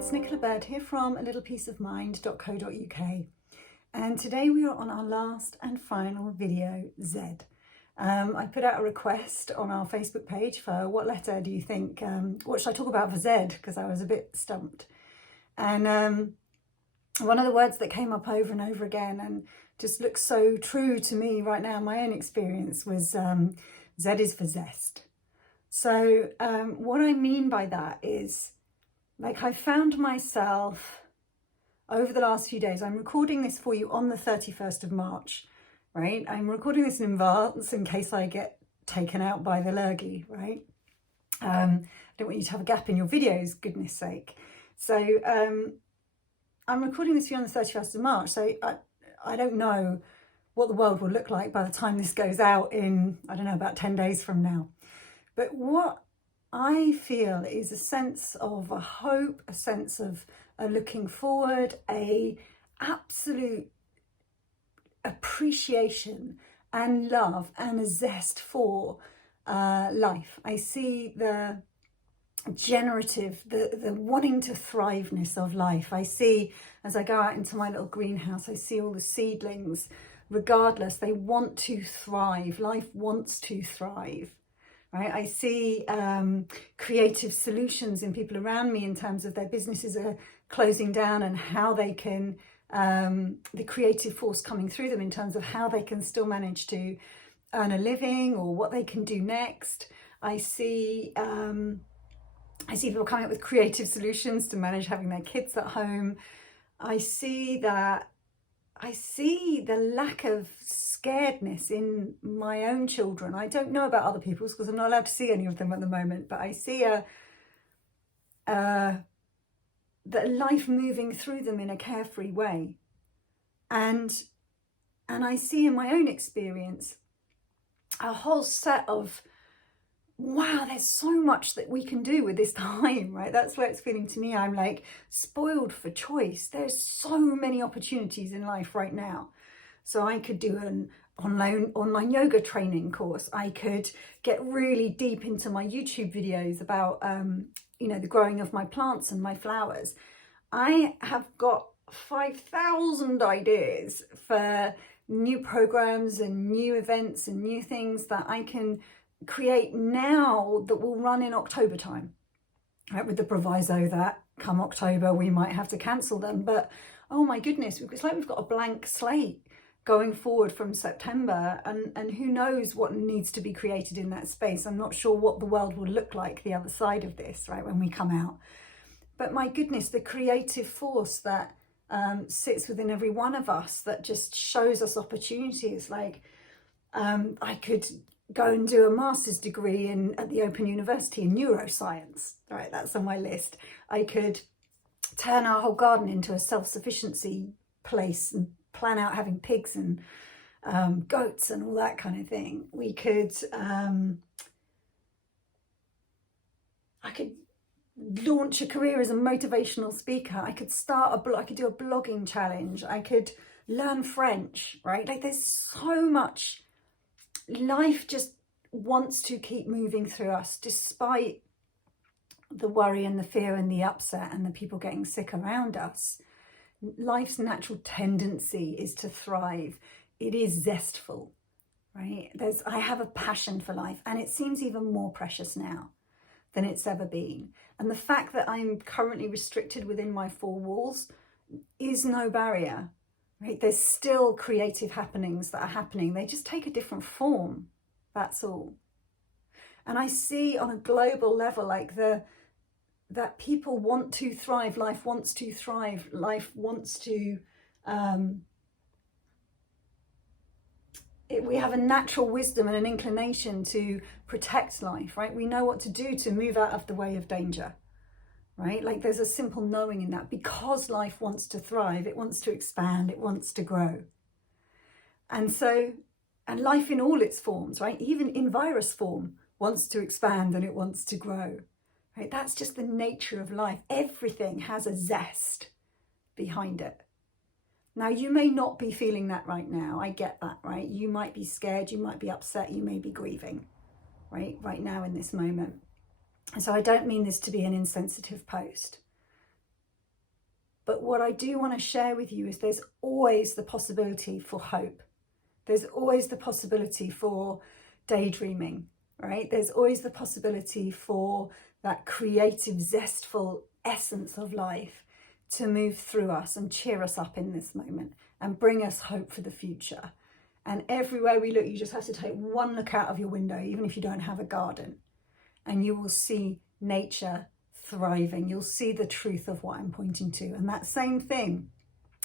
it's Nicola Bird here from alittlepeaceofmind.co.uk, and today we are on our last and final video, Z. I put out a request on our Facebook page for what letter do you think, what should I talk about for Z, because I was a bit stumped. And one of the words that came up over and over again and just looks so true to me right now, my own experience, was Z is for zest. So what I mean by that is, like, I found myself over the last few days, I'm recording this for you on the 31st of March, right? I'm recording this in advance in case I get taken out by the lurgy, right? I don't want you to have a gap in your videos, goodness sake. So I'm recording this for you on the 31st of March, so I don't know what the world will look like by the time this goes out in, I don't know, about 10 days from now. But what I feel is a sense of a hope, a sense of a looking forward, a absolute appreciation and love and a zest for life. I see the generative, the wanting to thriveness of life. I see, as I go out into my little greenhouse, I see all the seedlings, regardless, they want to thrive. Life wants to thrive. Right? I see creative solutions in people around me in terms of their businesses are closing down and how they can, the creative force coming through them in terms of how they can still manage to earn a living or what they can do next. I see people coming up with creative solutions to manage having their kids at home. I see the lack of scaredness in my own children. I don't know about other people's because I'm not allowed to see any of them at the moment, but I see that life moving through them in a carefree way. And I see in my own experience a whole set of, wow, there's so much that we can do with this time, right? That's where it's feeling to me. I'm like spoiled for choice. There's so many opportunities in life right now. So I could do an online yoga training course. I could get really deep into my YouTube videos about, the growing of my plants and my flowers. I have got 5,000 ideas for new programs and new events and new things that I can create now that will run in October time, right? With the proviso that come October we might have to cancel them. But oh my goodness, it's like we've got a blank slate going forward from September, and who knows what needs to be created in that space. I'm not sure what the world will look like the other side of this, right, when we come out. But my goodness, the creative force that sits within every one of us that just shows us opportunities. Like I could go and do a master's degree at the Open University in neuroscience, right? That's on my list. I could turn our whole garden into a self-sufficiency place and plan out having pigs and goats and all that kind of thing. We could, I could launch a career as a motivational speaker. I could I could do a blogging challenge. I could learn French, right? Like there's so much. Life just wants to keep moving through us despite the worry and the fear and the upset and the people getting sick around us. Life's natural tendency is to thrive. It is zestful, right? I have a passion for life, and it seems even more precious now than it's ever been. And the fact that I'm currently restricted within my four walls is no barrier. Right? There's still creative happenings that are happening. They just take a different form. That's all. And I see on a global level, like that people want to thrive. Life wants to thrive. Life wants to. We have a natural wisdom and an inclination to protect life. Right? We know what to do to move out of the way of danger. Right? Like there's a simple knowing in that, because life wants to thrive, it wants to expand, it wants to grow. And life in all its forms, right? Even in virus form, wants to expand and it wants to grow. Right? That's just the nature of life. Everything has a zest behind it. Now, you may not be feeling that right now. I get that, right? You might be scared, you might be upset, you may be grieving, right now in this moment. So I don't mean this to be an insensitive post, But what I do want to share with you is there's always the possibility for hope. There's always the possibility for daydreaming, right? There's always the possibility for that creative, zestful essence of life to move through us and cheer us up in this moment and bring us hope for the future. And everywhere we look, you just have to take one look out of your window, even if you don't have a garden, and you will see nature thriving. You'll see the truth of what I'm pointing to. And that same thing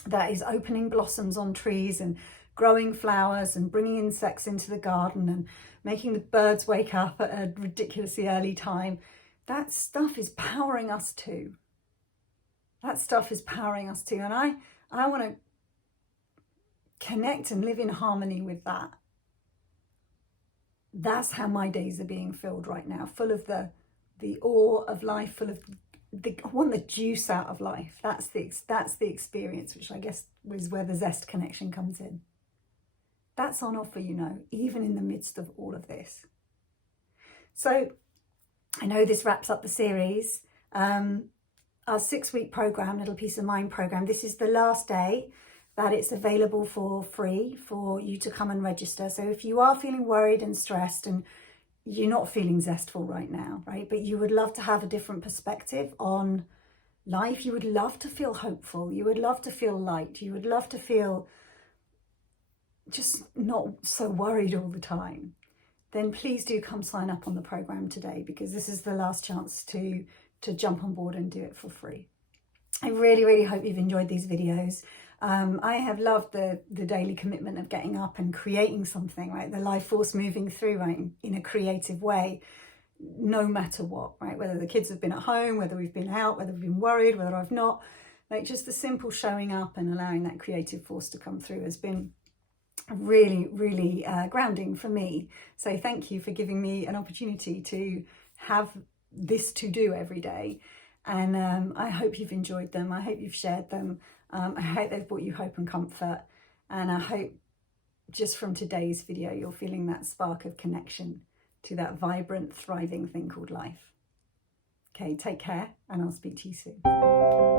that is opening blossoms on trees and growing flowers and bringing insects into the garden and making the birds wake up at a ridiculously early time, that stuff is powering us too. That stuff is powering us too. And I want to connect and live in harmony with that. That's how my days are being filled right now, full of the awe of life, full of I want the juice out of life. That's the experience, which I guess is where the Zest connection comes in. That's on offer, you know, even in the midst of all of this. So I know this wraps up the series. Our 6-week program, Little Peace of Mind program, this is the last day that it's available for free for you to come and register. So if you are feeling worried and stressed and you're not feeling zestful right now, right, but you would love to have a different perspective on life, you would love to feel hopeful, you would love to feel light, you would love to feel just not so worried all the time, then please do come sign up on the program today, because this is the last chance to jump on board and do it for free. I really, really hope you've enjoyed these videos. I have loved the daily commitment of getting up and creating something, right? The life force moving through, right, in a creative way, no matter what, right? Whether the kids have been at home, whether we've been out, whether we've been worried, whether I've not, like just the simple showing up and allowing that creative force to come through has been really, really grounding for me. So thank you for giving me an opportunity to have this to do every day. And I hope you've enjoyed them. I hope you've shared them. I hope they've brought you hope and comfort. And I hope just from today's video, you're feeling that spark of connection to that vibrant, thriving thing called life. Okay, take care, and I'll speak to you soon.